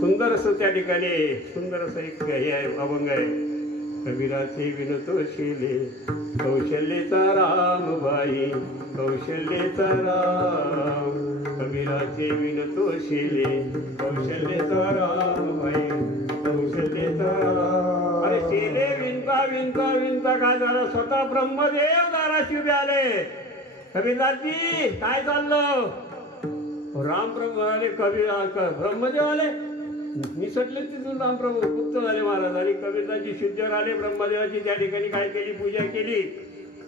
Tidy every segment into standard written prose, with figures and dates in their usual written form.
सुंदर असं त्या ठिकाणी सुंदर असं एक हे आहे, अभंग आहे. कबीराचे विनतो शिले कौशल्येचा रामबाई, कौशल्येचा राम. कबीराचे विनतो शिले कौशल्येचा रामबाई, कौशल्येचा राम. अरे शिले विणता विणता विणता काय झालं, स्वतः ब्रह्मदेव दाराशी उभे आले. कबीरदासजी काय चाललं? रामप्रभू आले, कबीर ब्रह्मदेव आले, निसटले तिथून रामप्रभू गुप्त झाले महाराज. आणि कबीरदासजी शुद्ध आले, ब्रह्मदेवाची त्या ठिकाणी काय केली, पूजा केली.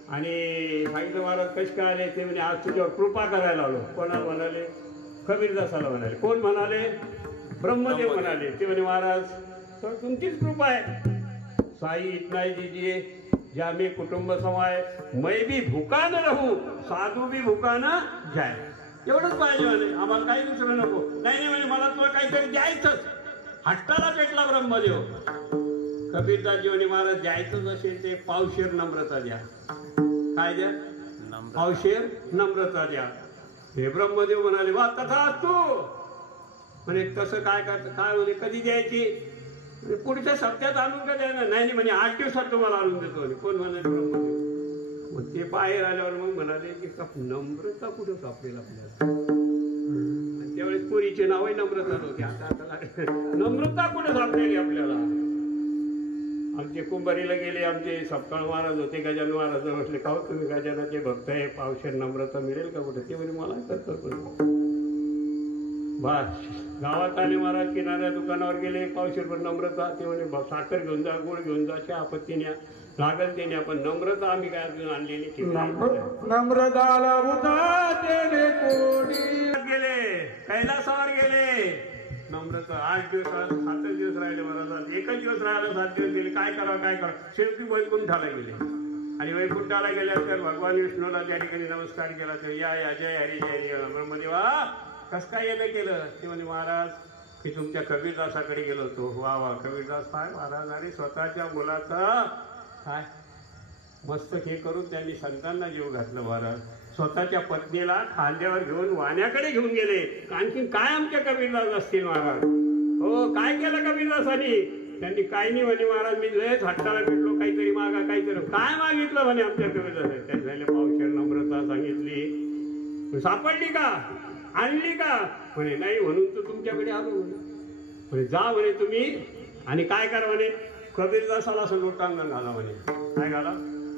आणि सांगितलं महाराज कसे काय आले ते म्हणजे आज तुझ्यावर कृपा करायला आलो. कोणाला म्हणाले? कबीरदासाला म्हणाले. कोण म्हणाले? ब्रह्मदेव म्हणाले. ते म्हणे महाराज तर तुमचीच कृपा आहे. साई इतना ही दीजिए ज्या मी कुटुंब समाय, मैं भी भूका न रहू साधू भी भूका न जाय. एवढंच पाहिजे म्हणे, आम्हाला काही दुसरं नको. नाही नाही म्हणे मला तुला काहीतरी द्यायचंच. हट्टाला पेटला ब्रह्मदेव. कबीरदासजी म्हणे महाराज द्यायचंच असेल ते पावशेर नम्रता द्या. काय द्या? पावशेर नम्रता द्या. हे ब्रह्मदेव म्हणाले वा तथा तू म्हणे तसं काय करत काय म्हणे कधी द्यायची? पुढच्या सप्त्यात आणून का द्यायला? नाही म्हणे 8 दिवसात तुम्हाला आणून देतो म्हणे. कोण म्हणाले? ब्रह्मदेव. मग ते बाहेर आल्यावर मग म्हणाले की नम्रता कुठं सापडेल आपल्याला? त्यावेळेस पुरीचे नावही नम्रता नव्हते. आता नम्रता कुठे सापडेली आपल्याला? आमचे कुंभारीला गेले, आमचे सपकाळ महाराज होते, गजानन महाराज म्हटले का तुम्ही गजानाचे भक्त आहे, पावशेर नम्रता मिळेल का कुठे? ते म्हणे मला करतो बस. गावात आले महाराज, किनाऱ्या दुकानावर गेले, पावशेर पण नम्रता. ते म्हणे साखर घेऊन जा, गोड घेऊन जा, चहा पत्तीने लागल ते नाही, पण नम्रता आम्ही काय अजून आणलेली. नम्रताला गेले, कैलासावर गेले. नम्रता 8 दिवस 7 दिवस राहिले महाराज. 1 दिवस राहिला, 7 दिवस गेले. काय करावं काय करावं? शेवटी वैकुंठाला गेले. आणि वैकुंठाला गेल्यानंतर भगवान विष्णूला त्या ठिकाणी नमस्कार केला. तर या जय हरी जय हरी. ब्रह्मदेवा कसं काय येणं केलं? ते म्हणजे महाराज की तुमच्या कबीरदासाकडे गेलो होतो. वा वा कबीरदास काय महाराज. आणि स्वतःच्या मुलाचा काय मस्त हे करून त्यांनी संतांना जीव घातलं महाराज. स्वतःच्या पत्नीला खांद्यावर घेऊन वाण्याकडे घेऊन गेले. आणखी काय आमच्या कबीरदास असतील महाराज. हो काय केलं कबीरदासांनी? त्यांनी काय नाही म्हणे महाराज मी लयच हट्टाला भेटलो, काहीतरी मागा काहीतरी. काय मागितलं म्हणे आमच्या कबीरदास? त्यांनी पावशेर नम्रता सांगितली. सापडली का? आणली का? म्हणे नाही म्हणून तर तुमच्याकडे आलो म्हणे. जा म्हणे तुम्ही आणि काय करा म्हणे कबीरदासाला असं लोटांगण घाला म्हणे. काय घाला?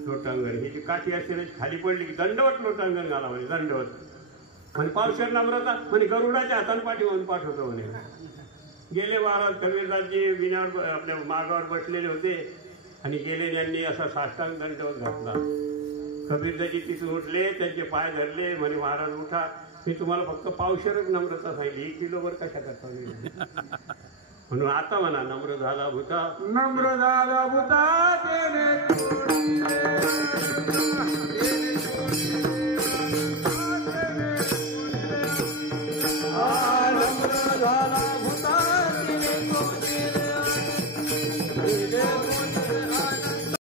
लोटांगण. ही जी काठी असते खाली पडली की दंडवत लोटांगण घाला म्हणे. दंडवत म्हणे पावशेर नम्रता म्हणे गरुडाच्या हाताने पाठीवरून पाठवतो म्हणे. गेले महाराज. कबीरदासजी विण्यावर आपल्या मागावर बसलेले होते आणि गेले. त्यांनी असा साष्टांग दंडवत घातला. कबीरदासजी तिथून उठले, त्यांचे पाय धरले. म्हणे महाराज उठा, मी तुम्हाला फक्त पावशेरच नम्रता सांगितली, 1 किलोवर कशा करता म्हणून आता म्हणा नम्र झाला भूता, नम्र झाला भूता